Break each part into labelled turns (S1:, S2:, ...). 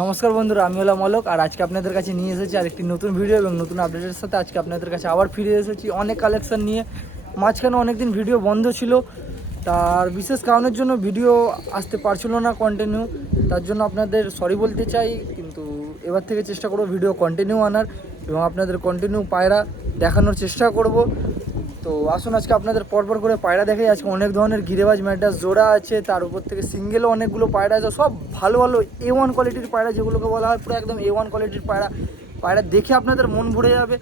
S1: নমস্কার বন্ধুরা, আমি হলাম অলোক আর আজকে আপনাদের কাছে নিয়ে এসেছি আরেকটি নতুন ভিডিও এবং নতুন আপডেটের সাথে আজকে আপনাদের কাছে আবার ফিরে এসেছি। অনেক কালেকশন নিয়ে, মাঝখানে অনেকদিন ভিডিও বন্ধ ছিল। তার বিশেষ কারণের জন্য ভিডিও আসতে পারছিল না কন্টিনিউ তার জন্য আপনাদের সরি বলতে চাই, কিন্তু এবার থেকে চেষ্টা করব ভিডিও কন্টিনিউ আনার এবং আপনাদের কন্টিনিউ পায়রা দেখানোর চেষ্টা করব। তো আসুন আজকে আপনাদের পরপর করে পায়রা দেখাই। আজকে অনেক ধরনের গিরেবাজ, ম্যাডাস জোড়া আছে, তার উপর থেকে সিঙ্গেলও অনেকগুলো পায়রা আছে। সব ভালো ভালো এ ওয়ান কোয়ালিটির পায়রা যেগুলোকে বলা হয়, পুরো একদম এ ওয়ান কোয়ালিটির পায়রা। পায়রা দেখে আপনাদের মন ভরে যাবে।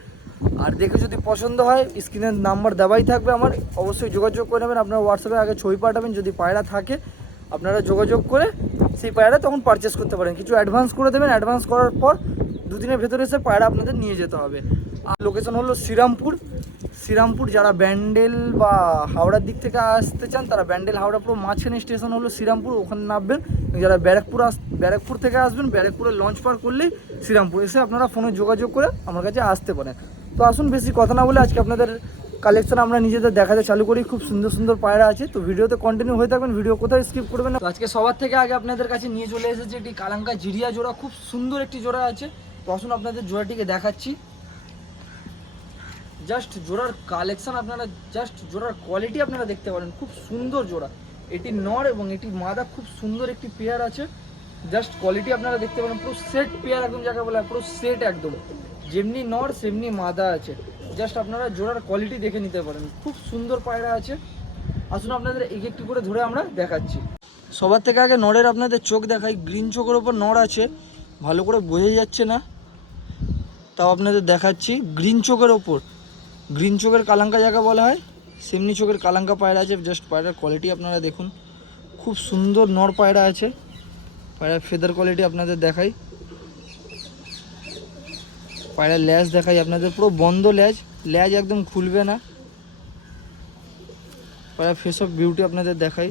S1: আর দেখে যদি পছন্দ হয় স্ক্রিনের নাম্বার দেওয়াই থাকবে আমার। অবশ্যই যোগাযোগ করে নেবেন। আপনারা হোয়াটসঅ্যাপে আগে ছবি পাঠাবেন, যদি পায়রা থাকে, আপনারা যোগাযোগ করে সেই পায়রা তখন পারচেস করতে পারেন। কিছু অ্যাডভান্স করে দেবেন। অ্যাডভান্স করার পর দুদিনের ভেতরে এসে পায়রা আপনাদের নিয়ে যেতে হবে। আর লোকেশন হলো শ্রীরামপুর। শ্রীরামপুর যারা ব্যান্ডেল বা হাওড়ার দিক থেকে আসতে চান, তারা ব্যান্ডেল, হাওড়া পুরো মাঝখানে স্টেশন হলো শ্রীরামপুর, ওখানে নামবেন। যারা ব্যারাকপুর আস, ব্যারাকপুর থেকে আসবেন, ব্যারাকপুরে লঞ্চ পার করলেই শ্রীরামপুর এসে আপনারা ফোনে যোগাযোগ করে আমার কাছে আসতে পারেন। তো আসুন, বেশি কথা না বলে আজকে আপনাদের কালেকশন আমরা নিজেদের দেখাতে চালু করি। খুব সুন্দর সুন্দর পায়রা আছে। তো ভিডিওতে কন্টিনিউ হয়ে থাকবেন, ভিডিও কোথায় স্কিপ করবেন আজকে সবার থেকে আগে আপনাদের কাছে নিয়ে চলে এসেছে একটি কালাঙ্কা জিরিয়া জোড়া। খুব সুন্দর একটি জোড়া আছে। তো আসুন, আপনাদের জোড়াটিকে দেখাচ্ছি। জাস্ট জোড়ার কালেকশন আপনারা জাস্ট জোড়ার কোয়ালিটি আপনারা দেখতে পারেন। খুব সুন্দর জোড়া। এটি নর এবং এটি মাদা, খুব সুন্দর একটি পেয়ার আছে। জাস্ট কোয়ালিটি আপনারা দেখতে পারেন, পুরো সেট পেয়ার একদম যাকে বলা, পুরো সেট একদম। যেমনি নর, সেমনি মাদা আছে। জাস্ট আপনারা জোড়ার কোয়ালিটি দেখে নিতে পারেন। খুব সুন্দর পায়রা আছে। আসুন আপনাদের এক একটি করে ধরে আমরা দেখাচ্ছি। সবার থেকে আগে নরের আপনাদের চোখ দেখাই। গ্রিন চোখের ওপর নর আছে। ভালো করে বোঝা যাচ্ছে না। তাও আপনাদের দেখাচ্ছি। গ্রিন চোখের ওপর গ্রিন চোখের কালাঙ্কা জায়গা বলা হয়, সেমনি চোখের কালাঙ্কা পায়রা আছে জাস্ট পায়রার কোয়ালিটি আপনারা দেখুন। খুব সুন্দর নর পায়রা আছে, পায়রার ফেদার কোয়ালিটি আপনাদের দেখাই। পায়রার ল্যাজ দেখাই আপনাদের, পুরো বন্ধ ল্যাজ ল্যাজ একদম খুলবে না। পায়রা ফেস অফ বিউটি আপনাদের দেখাই।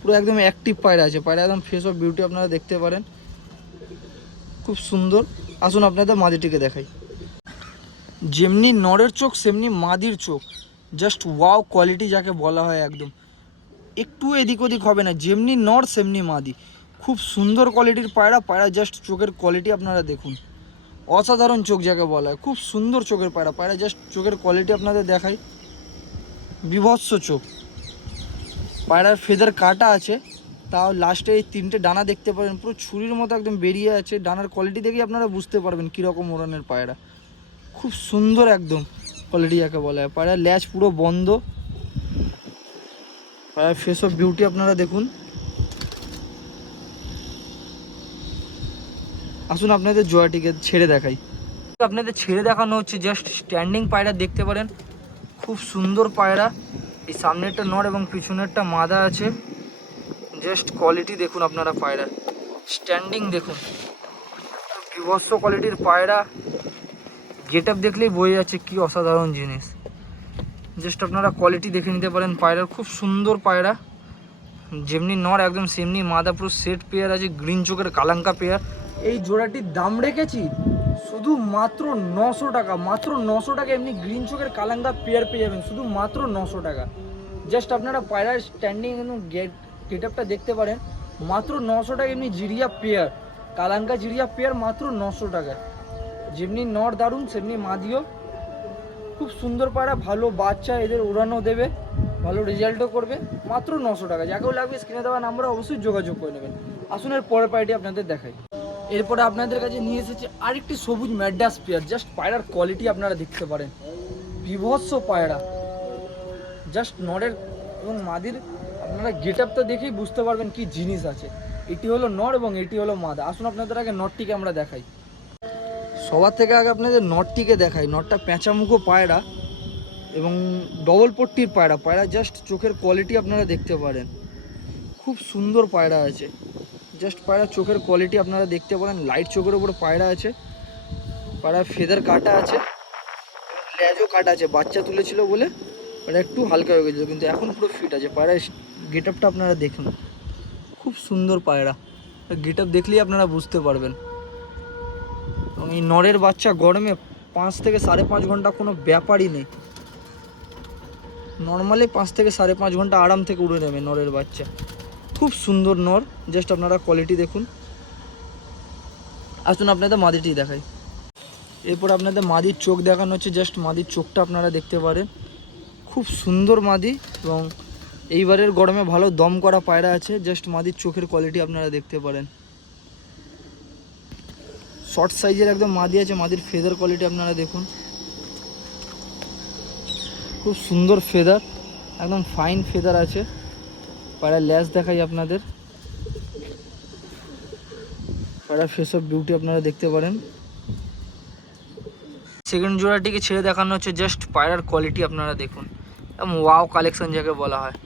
S1: পুরো একদম অ্যাক্টিভ পায়রা আছে, পায়রা একদম ফেস অফ বিউটি আপনারা দেখতে পারেন। খুব সুন্দর। আসুন আপনাদের মাদিটিকে দেখাই। যেমনি নরের চোখ, সেমনি মাদির চোখ। জাস্ট ওয়াও কোয়ালিটি যাকে বলা হয় একদম। একটু এদিক ওদিক হবে না, যেমনি নর, সেমনি মাদি। খুব সুন্দর কোয়ালিটির পায়রা পায়রা জাস্ট চোখের কোয়ালিটি আপনারা দেখুন। অসাধারণ চোখ যাকে বলা হয়, খুব সুন্দর চোখের পায়রা পায়রা জাস্ট চোখের কোয়ালিটি আপনাদের দেখাই। বিভৎস চোখ। পায়রার ফেদার কাটা আছে, তাও লাস্টে এই তিনটে ডানা দেখতে পারেন, পুরো ছুরির মতো একদম বেরিয়ে আছে। ডানার কোয়ালিটি দেখেই আপনারা বুঝতে পারবেন কীরকম ওড়ানের পায়রা। খুব সুন্দর একদম কোয়ালিটি যাকে বলা। পায়রার ল্যাচ পুরো বন্ধ। পায়রার ফেস অফ বিউটি আপনারা দেখুন। আসুন আপনাদের জয়াটিকে ছেড়ে দেখাই। আপনাদের ছেড়ে দেখানো হচ্ছে জাস্ট স্ট্যান্ডিং পায়রা দেখতে পারেন। খুব সুন্দর পায়রা। এই সামনেরটা নর এবং পিছনেরটা মাদা আছে। জাস্ট কোয়ালিটি দেখুন আপনারা পায়রা স্ট্যান্ডিং দেখুন। বিভৎস কোয়ালিটির পায়রা। গেট আপ দেখলেই বয়ে যাচ্ছে কি অসাধারণ জিনিস। জাস্ট আপনারা কোয়ালিটি দেখে নিতে পারেন পায়রার, খুব সুন্দর পায়রা। যেমনি নর একদম সেমনি মাদা পুরো সেট পেয়ার আছে গ্রিন চোখের কালাঙ্কা পেয়ার এই জোড়াটির দাম রেখেছি শুধু মাত্র নশো টাকা, মাত্র নশো টাকা এমনি গ্রিন চোখের কালাঙ্কা পেয়ার পেয়ে যাবেন শুধু মাত্র নশো টাকা। জাস্ট আপনারা পায়রার স্ট্যান্ডিং এবং গেট গেট আপটা দেখতে পারেন, মাত্র নশো টাকা এমনি জিরিয়া পেয়ার কালাঙ্কা জিরিয়া পেয়ার মাত্র নশো টাকা। যেমনি নর দারুণ, সেমনি মাদিও খুব সুন্দর পায়রা ভালো বাচ্চা, এদের উড়ানো দেবে, ভালো রেজাল্টও করবে। মাত্র নশো টাকা, যাকেও লাগবে স্ক্রিনে দেওয়া নাম্বারে অবশ্যই যোগাযোগ করে নেবেন। আসুন এর পরের পায়রাটি আপনাদের দেখাই। এরপরে আপনাদের কাছে নিয়ে এসেছি আরেকটি সবুজ ম্যাডাস পেয়ার। জাস্ট পায়রার কোয়ালিটি আপনারা দেখতে পারেন। বিভৎস পায়রা। জাস্ট নরের এবং মাদির, আপনারা গেট আপটা দেখেই বুঝতে পারবেন কি জিনিস আছে। এটি হলো নর এবং এটি হলো মাদা। আসুন আপনাদের আগে নরটিকে আমরা দেখাই। সবার থেকে আগে আপনাদের নটটিকে দেখাই। নটটা পেঁচামুখো পায়রা এবং ডবল পট্টির পায়রা। পায়রা জাস্ট চোখের কোয়ালিটি আপনারা দেখতে পারেন। খুব সুন্দর পায়রা আছে। জাস্ট পায়রা চোখের কোয়ালিটি আপনারা দেখতে পারেন। লাইট চোখের উপর পায়রা আছে। পায়রা ফেদার কাটা আছে। লেজও কাটা আছে। বাচ্চা তুলেছিল বলে পায়রা একটু হালকা হয়ে গেছিল, কিন্তু এখন পুরো ফিট আছে। পায়রা গেট আপটা আপনারা দেখুন। খুব সুন্দর পায়রা। গেট আপ দেখলেই আপনারা বুঝতে পারবেন। এই নরের বাচ্চা গরমে পাঁচ থেকে সাড়ে পাঁচ ঘণ্টা কোনো ব্যাপারই নেই। নর্মালি পাঁচ থেকে সাড়ে পাঁচ ঘণ্টা আরাম থেকে উড়ে নেবে নরের বাচ্চা। খুব সুন্দর নর জাস্ট আপনারা কোয়ালিটি দেখুন। আসুন আপনাদের মাদিটি দেখাই। এরপর আপনাদের মাদির চোখ দেখানো হচ্ছে জাস্ট মাদির চোখটা আপনারা দেখতে পারেন। খুব সুন্দর মাদি এবং এইবারের গরমে ভালো দম করা পায়রা আছে জাস্ট মাদির চোখের কোয়ালিটি আপনারা দেখতে পারেন। শর্ট সাইজের একদম মাদি আছে, মাদির ফেদার কোয়ালিটি আপনারা দেখুন। খুব সুন্দর ফেদার একদম ফাইন ফেদার আছে। পায়রা ল্যাস দেখাই আপনাদের। পায়রা ফেস অফ বিউটি আপনারা দেখতে পারেন। সেকেন্ড জোড়াটিকে ছেড়ে দেখানো হচ্ছে জাস্ট পায়রার কোয়ালিটি আপনারা দেখুন। একদম ওয়াও কালেকশন যাকে বলা হয়।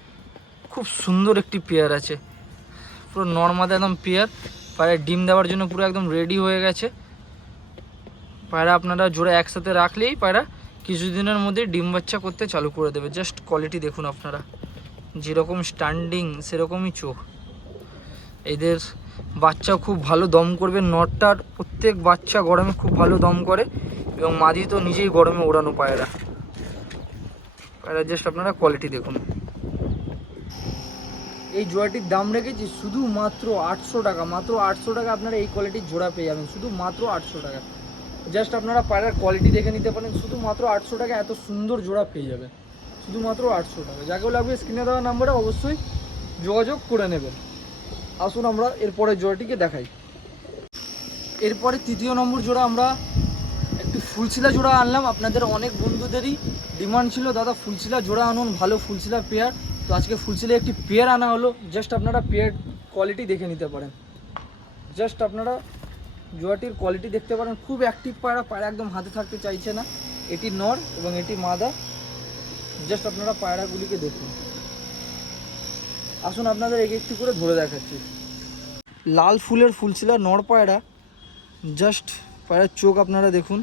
S1: খুব সুন্দর একটি পেয়ার আছে। পুরো নর্মাল একদম পেয়ার পায়রা ডিম দেওয়ার জন্য পুরো একদম রেডি হয়ে গেছে। পায়রা আপনারা জোড়া একসাথে রাখলেই পায়রা কিছুদিনের মধ্যে ডিম বাচ্চা করতে চালু করে দেবে। জাস্ট কোয়ালিটি দেখুন আপনারা। যেরকম স্ট্যান্ডিং সেরকমই চোখ। এদের বাচ্চা খুব ভালো দম করবে। নটটার প্রত্যেক বাচ্চা গরমে খুব ভালো দম করে এবং মাদি তো নিজেই গরমে ওড়ানো পায়রা। পায়রা জাস্ট আপনারা কোয়ালিটি দেখুন। এই জোড়াটির দাম রেখেছি শুধুমাত্র আটশো টাকা। মাত্র আটশো টাকা আপনারা এই কোয়ালিটির জোড়া পেয়ে যাবেন শুধু মাত্র আটশো টাকা। জাস্ট আপনারা পায়রার কোয়ালিটি দেখে নিতে পারেন, শুধুমাত্র আটশো টাকা এত সুন্দর জোড়া পেয়ে যাবেন, শুধুমাত্র আটশো টাকা। যাকেও লাগবে স্ক্রিনে দেওয়া নাম্বারে অবশ্যই যোগাযোগ করে নেবেন। আসুন আমরা এরপরে জোড়াটিকে দেখাই। এরপরে তৃতীয় নম্বর জোড়া আমরা একটি ফুলশিলা জোড়া আনলাম। আপনাদের অনেক বন্ধুদেরই ডিমান্ড ছিল, দাদা, ফুলশিলা জোড়া আনুন, ভালো ফুলশিলা পেয়ার। তো আজকে ফুলশিলা একটি পেয়ার আনা হলো। জাস্ট আপনারা পেয়ার কোয়ালিটি দেখে নিতে পারেন। জাস্ট আপনারা জোড়াটির কোয়ালিটি দেখতে পারেন। খুব অ্যাক্টিভ পায়রা পায়রা একদম হাতে থাকতে চাইছে না। এটি নর এবং এটি মাদা। জাস্ট আপনারা পায়রাগুলিকে দেখুন। আসুন আপনাদের এক একটি করে ধরে দেখাচ্ছি। লাল ফুলের ফুলশিলা নর পায়রা। জাস্ট পায়রার চোখ আপনারা দেখুন।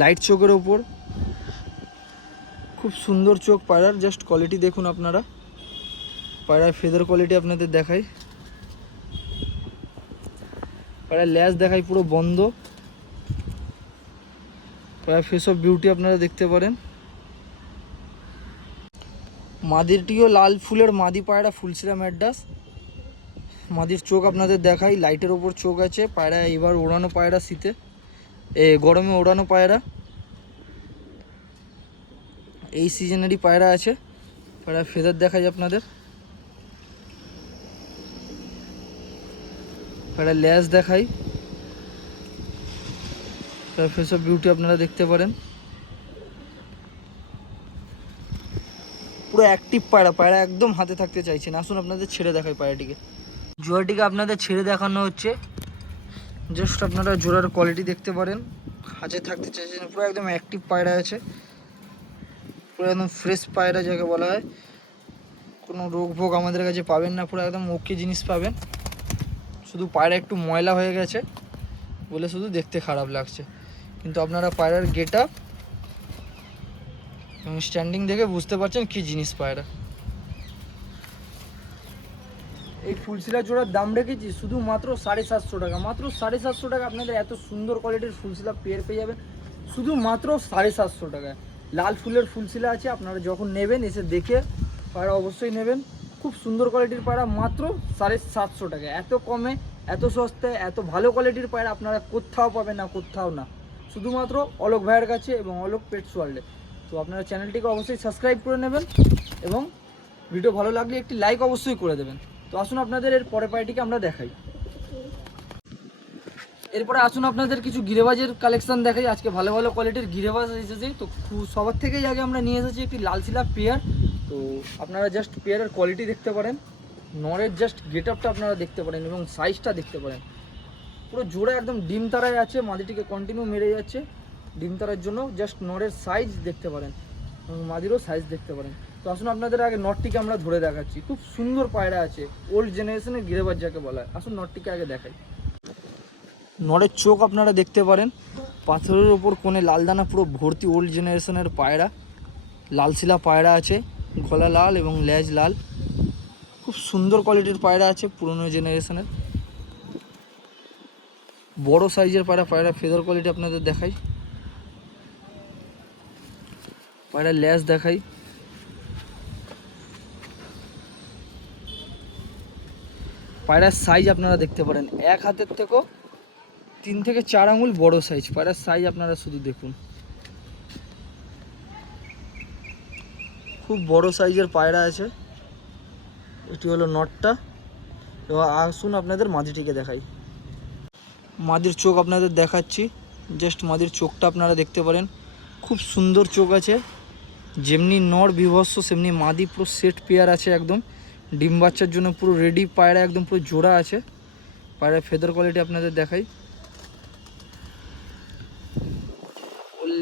S1: লাইট চোখের ওপর। খুব সুন্দর চোখ, পায়রার জাস্ট কোয়ালিটি দেখুন আপনারা। পায়রার ফেদার কোয়ালিটি আপনাদের দেখাই। পায়রার ল্যাস দেখাই পুরো বন্ধ। পায়রার ফেস অফ বিউটি আপনারা দেখতে পারেন। মাদিরটিও লাল ফুলের মাদি পায়রা, ফুলশিরা ম্যাডাস মাদির চোখ আপনাদের দেখাই লাইটের ওপর চোখ আছে। পায়রা এবার ওড়ানো পায়রা শীতে। এ, গরমে ওড়ানো পায়রা। এই সিজনেরই পায়রা আছে। পায়রা ফেদার দেখাই আপনাদের। পায়রা ল্যাস দেখাই। পায়রা ফেস অফ বিউটি আপনারা দেখতে পারেন। পুরো অ্যাক্টিভ পায়রা। পায়রা একদম হাতে থাকতে চাইছে না। আসুন আপনাদের ছেড়ে দেখাই পায়রাটিকে। জোড়াটিকে আপনাদের ছেড়ে দেখানো হচ্ছে। জাস্ট আপনারা জোড়ার কোয়ালিটি দেখতে পারেন। হাতে থাকতে চাইছেন পুরো একদম অ্যাক্টিভ পায়রা আছে। পুরো একদম ফ্রেশ পায়রা যাকে বলা হয়। কোনো রোগ ভোগ আমাদের কাছে পাবেন না, পুরো একদম ওকে জিনিস পাবেন। শুধু পায়রা একটু ময়লা হয়ে গেছে, বলে শুধু দেখতে খারাপ লাগছে। কিন্তু আপনারা পায়রার গেট আপ এবং স্ট্যান্ডিং দেখে বুঝতে পারছেন কি জিনিস পায়রা। এই ফুলশিলা জোড়ার দাম রেখেছি শুধুমাত্র সাড়ে সাতশো টাকা। মাত্র সাড়ে সাতশো টাকা আপনাদের এত সুন্দর কোয়ালিটির ফুলশিলা পেয়ার পেয়ে যাবেন। শুধুমাত্র সাড়ে সাতশো টাকায়। লাল ফুলের ফুলশিলা আছে, আপনারা যখন নেবেন এসে দেখে পায়রা অবশ্যই নেবেন। খুব সুন্দর কোয়ালিটির পায়রা মাত্র সাড়ে সাতশো টাকা। এত কমে, এত সস্তায়, এত ভালো কোয়ালিটির পায়রা আপনারা কোথাও পাবেন না, কোথাও না। শুধুমাত্র অলোক ভাইয়ের কাছে এবং অলোক পেটস ওয়ার্ল্ডে তো আপনারা চ্যানেলটিকে অবশ্যই সাবস্ক্রাইব করে নেবেন এবং ভিডিও ভালো লাগলে একটি লাইক অবশ্যই করে দেবেন। তো আসুন আপনাদের এর পরের পায়টিকে আমরা দেখাই। এরপরে আসুন আপনাদের কিছু গিরেবাজের কালেকশন দেখাই। আজকে ভালো ভালো কোয়ালিটির গিরেবাজ এসেছে। তো সবার থেকেই আগে আমরা নিয়ে এসেছি একটি লাল শিলা পেয়ার। তো আপনারা জাস্ট পেয়ারের কোয়ালিটি দেখতে পারেন। নরের জাস্ট গেট আপটা আপনারা দেখতে পারেন এবং সাইজটা দেখতে পারেন। পুরো জোড়া একদম ডিম তারায় আছে, মাদিটিকে কন্টিনিউ মেরে যাচ্ছে। ডিম তারার জন্য জাস্ট নরের সাইজ দেখতে পারেন এবং মাদিরও সাইজ দেখতে পারেন। তো আসুন আপনাদের আগে নটটিকে আমরা ধরে দেখাচ্ছি। খুব সুন্দর পায়রা আছে ওল্ড জেনারেশনের গিরেবাজ যাকে বলা হয়। আসুন নটটিকে আগে দেখাই। নরের চোখ আপনারা দেখতে পারেন। পাথরের ওপর কোণে লাল দানা পুরো ভর্তি ওল্ড জেনারেশনের পায়রা। লালশিলা পায়রা আছে গলা লাল এবং লেজ লাল। খুব সুন্দর কোয়ালিটির পায়রা আছে পুরনো জেনারেশনের বড় সাইজের পায়রা পায়রা ফেদার কোয়ালিটি আপনাদের দেখাই। পায়রা ল্যাস দেখাই। পায়রার সাইজ আপনারা দেখতে পারেন। এক হাতের থেকেও তিন থেকে চার আঙুল বড় সাইজ পায়রার সাইজ আপনারা শুধু দেখুন। খুব বড় সাইজের পায়রা আছে। এটি হলো নটটা এবার আসুন আপনাদের মাদিটিকে দেখাই। মাদির চোখ আপনাদের দেখাচ্ছি। জাস্ট মাদির চোখটা আপনারা দেখতে পারেন। খুব সুন্দর চোখ আছে। যেমনি নর বিভৎস, সেমনি মাদি পুরো সেট পেয়ার আছে একদম। ডিম বাচ্চার জন্য পুরো রেডি পায়রা একদম পুরো জোড়া আছে। পায়রার ফেদার কোয়ালিটি আপনাদের দেখাই।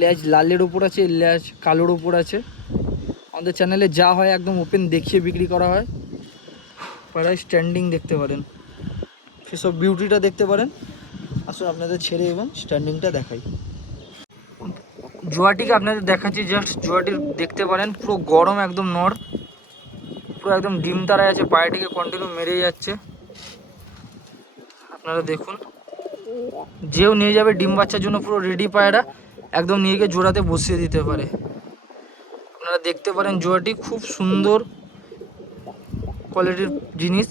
S1: ল্যাজ, লালের ওপর আছে, ল্যাজ কালোর ওপর আছে। আমাদের চ্যানেলে যা হয় একদম ওপেন দেখিয়ে বিক্রি করা হয়। পায়রায় স্ট্যান্ডিং দেখতে পারেন। সেসব বিউটিটা দেখতে পারেন। আসুন আপনাদের ছেড়ে এবং স্ট্যান্ডিংটা দেখাই। জোয়াটিকে আপনাদের দেখাচ্ছি জাস্ট জোয়াটির দেখতে পারেন, পুরো গরম একদম নর। পুরো একদম ডিম তারায় আছে পায়রাটিকে কন্টিনিউ মেরে যাচ্ছে। আপনারা দেখুন। যেও নিয়ে যাবে ডিম বাচ্চার জন্য পুরো রেডি পায়রা। একদম গিয়ে জোড়াতে বসিয়ে দিতে পারে। আপনারা দেখতে পারেন জোড়াটি খুব সুন্দর কোয়ালিটির জিনিস।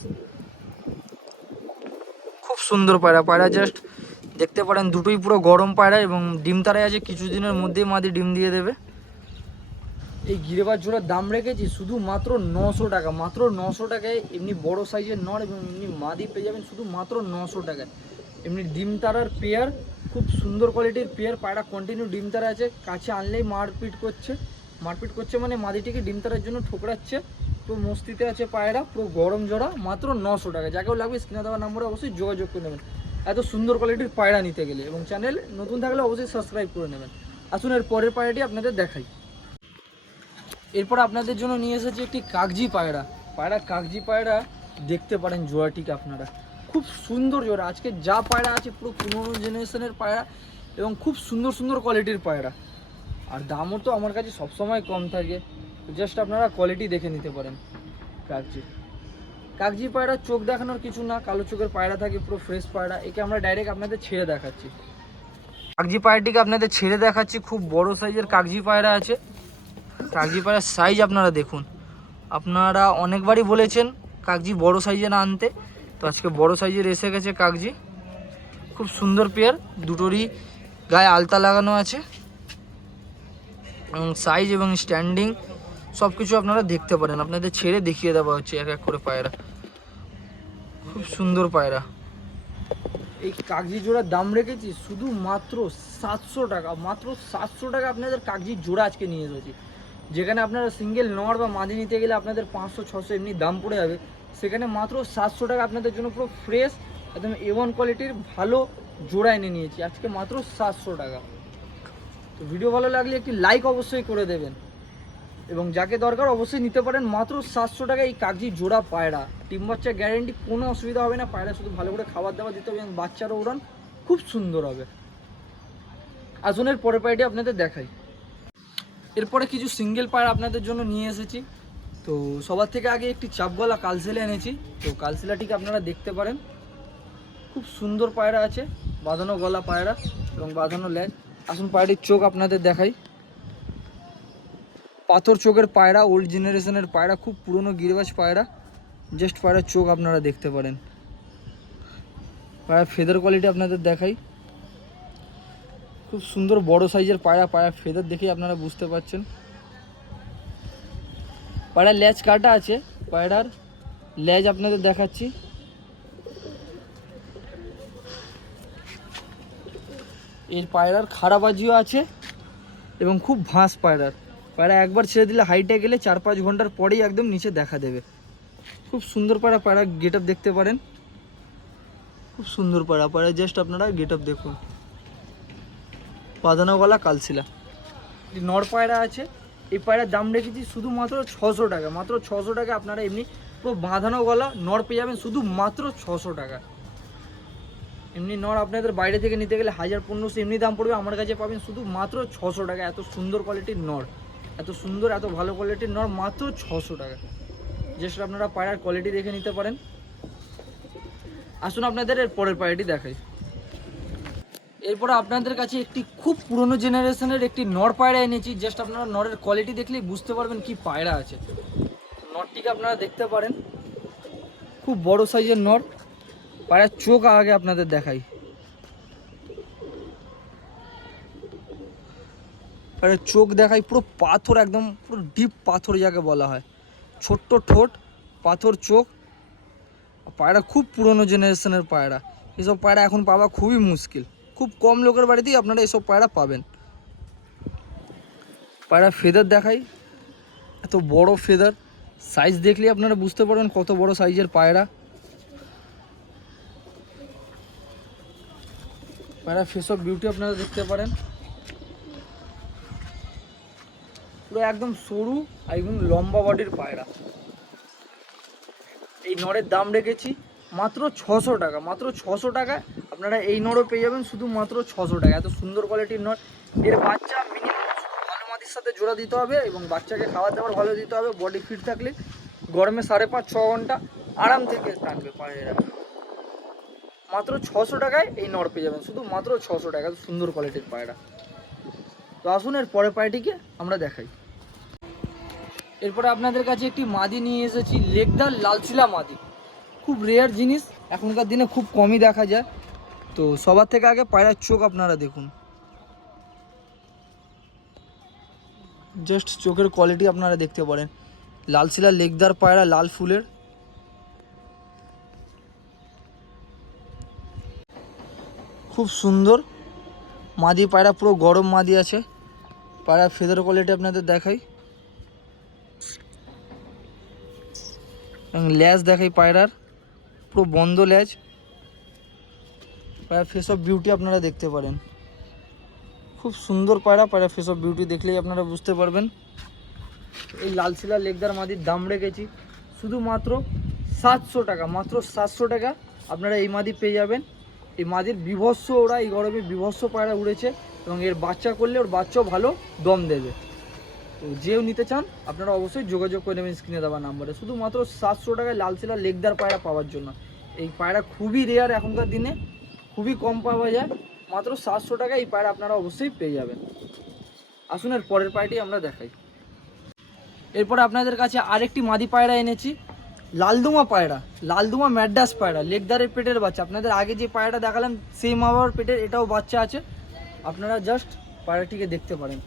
S1: খুব সুন্দর পায়রা। পায়রা জাস্ট দেখতে পারেন দুটোই পুরো গরম পায়রা এবং ডিম তারাই আছে। কিছুদিনের মধ্যেই মাদি ডিম দিয়ে দেবে। এই গিরেবার জোড়ার দাম রেখেছি শুধু মাত্র নশো টাকা। মাত্র নশো টাকায় এমনি বড় সাইজের নর এবং এমনি মাদি পেয়ে যাবেন শুধু মাত্র নশো টাকায়। এমনি ডিম তারার পেয়ার, খুব সুন্দর কোয়ালিটির পেয়ার, পায়রা কন্টিনিউ ডিম তারা আছে। কাছে আনলেই মারপিট করছে। মারপিট করছে মানে মাদিটিকে ডিম তারার জন্য ঠোকরাচ্ছে। পুরো মস্তিতে আছে পায়রা, পুরো গরম জোড়া, মাত্র নশো টাকা। যাকেও লাগবে স্ক্রিনে দেওয়ার নম্বরে অবশ্যই যোগাযোগ করে নেবেন। এত সুন্দর কোয়ালিটির পায়রা নিতে গেলে। এবং চ্যানেল নতুন থাকলে অবশ্যই সাবস্ক্রাইব করে নেবেন। আসুন এর পরের পায়রাটি আপনাদের দেখাই। এরপর আপনাদের জন্য নিয়ে এসেছি একটি কাগজি পায়রা। পায়রা কাগজি পায়রা দেখতে পারেন জোড়াটিকে আপনারা। খুব সুন্দর জোড়া। আজকে যা পায়রা আছে পুরো পুরোনো জেনারেশনের পায়রা এবং খুব সুন্দর সুন্দর কোয়ালিটির পায়রা। আর দামও তো আমার কাছে সবসময় কম থাকে। জাস্ট আপনারা কোয়ালিটি দেখে নিতে পারেন কাগজি কাগজি পায়রা চোখ দেখানোর কিছু না, কালো চোখের পায়রা থাকে, পুরো ফ্রেশ পায়রা। একে আমরা ডাইরেক্ট আপনাদের ছেড়ে দেখাচ্ছি। কাগজি পায়রাটিকে আপনাদের ছেড়ে দেখাচ্ছি। খুব বড় সাইজের কাগজি পায়রা আছে। কাগজি পায়রার সাইজ আপনারা দেখুন। আপনারা অনেকবারই বলেছেন কাগজি বড় সাইজের আনতে। তো আজকে বড় সাইজের এসে গেছে কাগজি খুব সুন্দর পেয়ার, দুটোরই গায়ে আলতা লাগানো আছে। এবং সাইজ এবং স্ট্যান্ডিং সব কিছু আপনারা দেখতে পারেন। আপনাদের ছেড়ে দেখিয়ে দেওয়া হচ্ছে এক এক করে পায়রা। খুব সুন্দর পায়রা। এই কাগজি জোড়ার দাম রেখেছি শুধু মাত্র সাতশো টাকা। মাত্র সাতশো টাকা আপনাদের কাগজি জোড়া আজকে নিয়ে এসেছি। যেখানে আপনারা সিঙ্গেল নর বা মাঝে নিতে গেলে আপনাদের পাঁচশো, ছশো এমনি দাম পড়ে যাবে। সেখানে মাত্র সাতশো টাকা আপনাদের জন্য পুরো ফ্রেশ একদম এ ওয়ান কোয়ালিটির ভালো জোড়া এনে নিয়েছি। আজকে মাত্র সাতশো টাকা। তো ভিডিও ভালো লাগলে একটি লাইক অবশ্যই করে দেবেন। এবং যাকে দরকার অবশ্যই নিতে পারেন মাত্র সাতশো টাকা এই কাগজি জোড়া পায়রা। টিম বাচ্চা গ্যারেন্টি কোনো অসুবিধা হবে না, পায়রা শুধু ভালো করে খাবার দাবার দিতে হবে এবং বাচ্চারও উড়ান খুব সুন্দর হবে। আসুন এর পরের পায়রাটি আপনাদের দেখাই। এরপরে কিছু সিঙ্গেল পায়রা আপনাদের জন্য নিয়ে এসেছি। তো সবার থেকে আগে একটি চাপগলা কালসেলা এনেছি। তো কালসেলাটিকে আপনারা দেখতে পারেন। খুব সুন্দর পায়রা আছে, বাঁধানো গলা পায়রা এবং বাঁধানো ল্যাজ আসুন পায়রাটির চোখ আপনাদের দেখাই। পাথর চোখের পায়রা ওল্ড জেনারেশনের পায়রা, খুব পুরনো গিরবাজ পায়রা। জাস্ট পায়রার চোখ আপনারা দেখতে পারেন। পায়রা ফেদার কোয়ালিটি আপনাদের দেখাই। খুব সুন্দর বড় সাইজের পায়রা পায়রা ফেদার দেখেই আপনারা বুঝতে পারছেন। পায়রার ল্যাজ কাটা আছে, পায়রার ল্যাজ আপনাদের দেখাচ্ছি। এর পায়রার খারাবাজিও আছে এবং খুব ভাঁস পায়রার। পায়রা একবার ছেড়ে দিলে হাইটে গেলে চার পাঁচ ঘণ্টার পরেই একদম নিচে দেখা দেবে। খুব সুন্দর পায়রা পায়রা গেট দেখতে পারেন। খুব সুন্দর পায়রা পায়রা জাস্ট আপনারা গেট দেখুন। বাঁধানো গলা কালশিলা। নর পায়রা আছে। এই পায়রার দাম রেখেছি শুধুমাত্র ছশো টাকা। মাত্র ছশো টাকা আপনারা এমনি পুরো বাঁধানো গলা নর পেয়ে যাবেন শুধু মাত্র ছশো টাকা। এমনি নর আপনাদের বাইরে থেকে নিতে গেলে হাজার পনেরোশো এমনি দাম পড়বে, আমার কাছে পাবেন শুধু মাত্র ছশো টাকা। এত সুন্দর কোয়ালিটির নর এত সুন্দর, এত ভালো কোয়ালিটির নর মাত্র ছশো টাকা। জাস্ট আপনারা পায়রার কোয়ালিটি দেখে নিতে পারেন। আসুন আপনাদের এর পরের পায়রাটি দেখাই। এরপরে আপনাদের কাছে একটি খুব পুরনো জেনারেশনের একটি নর পায়রা এনেছি। জাস্ট আপনারা নরের কোয়ালিটি দেখলেই বুঝতে পারবেন কি পায়রা আছে। নরটিকে আপনারা দেখতে পারেন। খুব বড় সাইজের নর। পায়রার চোখ আগে আপনাদের দেখাই। পায়রার চোখ দেখাই, পুরো পাথর একদম, পুরো ডিপ পাথর যাকে বলা হয়। ছোট্ট ঠোঁট, পাথর চোখ। পায়রা খুব পুরনো জেনারেশনের পায়রা। এসব পায়রা এখন পাওয়া খুবই মুশকিল। খুব কম লোকের বাড়িতেই আপনারা এসব পায়রা পাবেন। পায়রা ফেদার দেখাই। এত বড় ফেদার সাইজ দেখলে আপনারা বুঝতে পারবেন কত বড় সাইজের পায়রা। পায়রা ফেস অফ বিউটি আপনারা দেখতে পারেন। পুরো একদম সরু আর একদম লম্বা বডির পায়রা। এই নড়ের দাম রেখেছি। মাত্র ছশো টাকা, মাত্র ছশো টাকা আপনারা এই নড়ও পেয়ে যাবেন, শুধু মাত্র ছশো টাকা। এত সুন্দর কোয়ালিটির নড়। এর বাচ্চা মিনিমাম ভালো মাটির সাথে জোড়া দিতে হবে এবং বাচ্চাকে খাবার দাবার ভালো দিতে হবে বডি ফিট থাকলে গরমে সাড়ে পাঁচ, ছ ঘণ্টা আরাম থেকে টানবে পায়রা মাত্র ছশো টাকায় এই নড় পেয়ে যাবেন, শুধু মাত্র ছশো টাকা, এত সুন্দর কোয়ালিটির পায়রা। তো আসুন, এর পরের পায়টিকে আমরা দেখাই। এরপরে আপনাদের কাছে একটি মাদি নিয়ে এসেছি, লেকদার লালচিলা মাদি। খুব রেয়ার জিনিস। এখনকার দিনে খুব কমই দেখা যায়। তো সবার থেকে আগে পায়রার চোখ আপনারা দেখুন। জাস্ট চোখের কোয়ালিটি আপনারা দেখতে পারেন। লালচিলা লেকদার পায়রা লাল ফুলের। খুব সুন্দর। মাদি পায়রা পুরো গরম মাদি আছে। পায়রা ফেদার কোয়ালিটি আপনাদের দেখাই। ল্যাজ দেখাই পায়রার। পুরো বন্ধ ল্যাজ পায়রা ফেস অফ বিউটি আপনারা দেখতে পারেন। খুব সুন্দর পায়রা পায়রা ফেস অফ বিউটি দেখলেই আপনারা বুঝতে পারবেন। এই লালশিলা লেকদার মাদির দাম রেখেছি। শুধুমাত্র সাতশো টাকা, মাত্র সাতশো টাকা আপনারা এই মাদি পেয়ে যাবেন। এই মাদির বিভৎস ওরা এই গরমে বিভৎস পায়রা উড়েছে এবং এর বাচ্চা করলে ওর বাচ্চাও ভালো দম দেবে। তো যেও নিতে চান, আপনারা অবশ্যই যোগাযোগ করে নেবেন স্ক্রিনে দেওয়া নাম্বারে শুধুমাত্র সাতশো টাকায় লালশিলা লেকদার পায়রা পাওয়ার জন্য। এই পায়রা খুবই রেয়ার এখনকার দিনে, খুবই কম পাওয়া যায়। মাত্র সাতশো টাকায় এই পায়রা আপনারা অবশ্যই পেয়ে যাবেন। আসুন এর পরের পায়রাটি আমরা দেখাই। এরপর আপনাদের কাছে আরেকটি মাদি পায়রা এনেছি, লালদুমা পায়রা, লালদুমা ম্যাডাস পায়রা লেকদারের পেটের বাচ্চা। আপনাদের আগে যে পায়রাটা দেখালাম সেই মা বাবার পেটের, এটাও বাচ্চা আছে। আপনারা জাস্ট পায়রাটিকে দেখতে পারেন।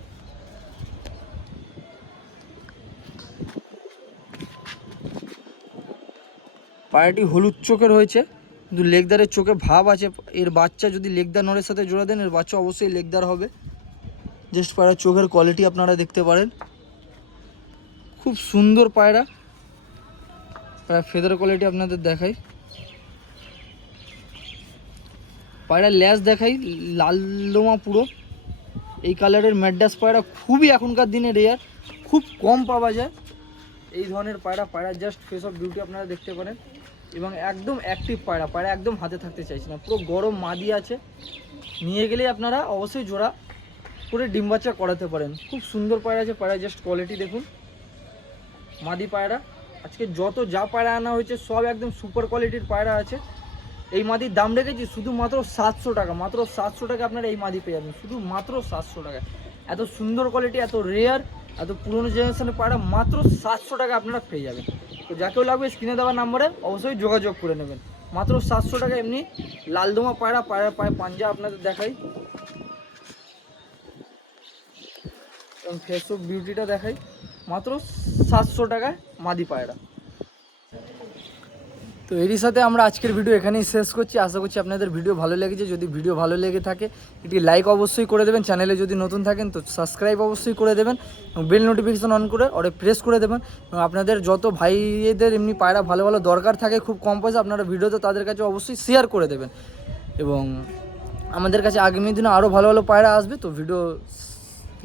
S1: পায়রাটি হলুদ চোখের হয়েছে, কিন্তু লেগদারের চোখে ভাব আছে। এর বাচ্চা যদি লেগদার নড়ের সাথে জোড়া দেন, এর বাচ্চা অবশ্যই লেগদার হবে। জাস্ট পায়রার চোখের কোয়ালিটি আপনারা দেখতে পারেন। খুব সুন্দর পায়রা। পায়রা ফেদার কোয়ালিটি আপনাদের দেখাই। পায়রা ল্যাস দেখাই, লাল লোমা পুরো। এই কালারের ম্যাডাস পায়রা খুবই এখনকার দিনে রেয়ার খুব কম পাওয়া যায়। এই ধরনের পায়রা পায়রা জাস্ট ফেস অফ বিউটি আপনারা দেখতে পারেন। এবং একদম অ্যাক্টিভ পায়রা পায়রা একদম হাতে থাকতে চাইছে না। পুরো গরম মাদি আছে। নিয়ে গেলেই আপনারা অবশ্যই জোড়া করে ডিম বাচ্চা করাতে পারেন। খুব সুন্দর পায়রা আছে পায়রা জাস্ট কোয়ালিটি দেখুন। মাদি পায়রা। আজকে যত যা পায়রা আনা হয়েছে, সব একদম সুপার কোয়ালিটির পায়রা আছে। এই মাদির দাম রেখেছি শুধুমাত্র সাতশো টাকা। মাত্র সাতশো টাকা আপনারা এই মাদি পেয়ে যাবেন। শুধু মাত্র সাতশো টাকা এত সুন্দর কোয়ালিটি এত রেয়ার এত পুরনো জেনারেশনের পায়রা মাত্র সাতশো টাকা আপনারা পেয়ে যাবেন। তো যাকেও লাগবে স্ক্রিনে দেওয়া নাম্বারে অবশ্যই যোগাযোগ করে নেবেন। মাত্র সাতশো টাকা এমনি লালদোমা পায়রা পায়রা পায়ে পাঞ্জা আপনাদের দেখাই। এবং ফেসবুক বিউটিটা দেখাই। মাত্র সাতশো টাকায় মাদি পায়রা। তো এরই সাথে আমরা আজকের ভিডিও এখানেই শেষ করছি। আশা করছি আপনাদের ভিডিও ভালো লেগেছে। যদি ভিডিও ভালো লেগে থাকে, একটি লাইক অবশ্যই করে দেবেন। চ্যানেলে যদি নতুন থাকেন, তো সাবস্ক্রাইব অবশ্যই করে দেবেন এবং বেল নোটিফিকেশন অন করে ওরে প্রেস করে দেবেন। এবং আপনাদের যত ভাইদের এমনি পায়রা ভালো ভালো দরকার থাকে, খুব কম পয়সা আপনারা ভিডিও তো তাদের কাছে অবশ্যই শেয়ার করে দেবেন। এবং আমাদের কাছে আগামী দিনে আরও ভালো ভালো পায়রা আসবে, তো ভিডিও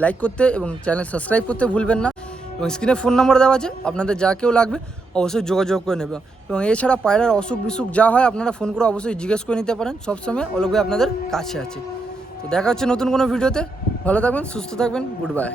S1: লাইক করতে এবং চ্যানেল সাবস্ক্রাইব করতে ভুলবেন না। এবং স্ক্রিনে ফোন নাম্বার দেওয়া আছে, আপনাদের যা কেউ লাগবে অবশ্যই যোগাযোগ করে নেবে এবং এছাড়া পায়রার অসুখ বিসুখ যা হয়, আপনারা ফোন করে অবশ্যই জিজ্ঞেস করে নিতে পারেন। সবসময় অলোক ভাই আপনাদের কাছে আছে। তো দেখা হচ্ছে নতুন কোনো ভিডিওতে। ভালো থাকবেন, সুস্থ থাকবেন, গুড বাই।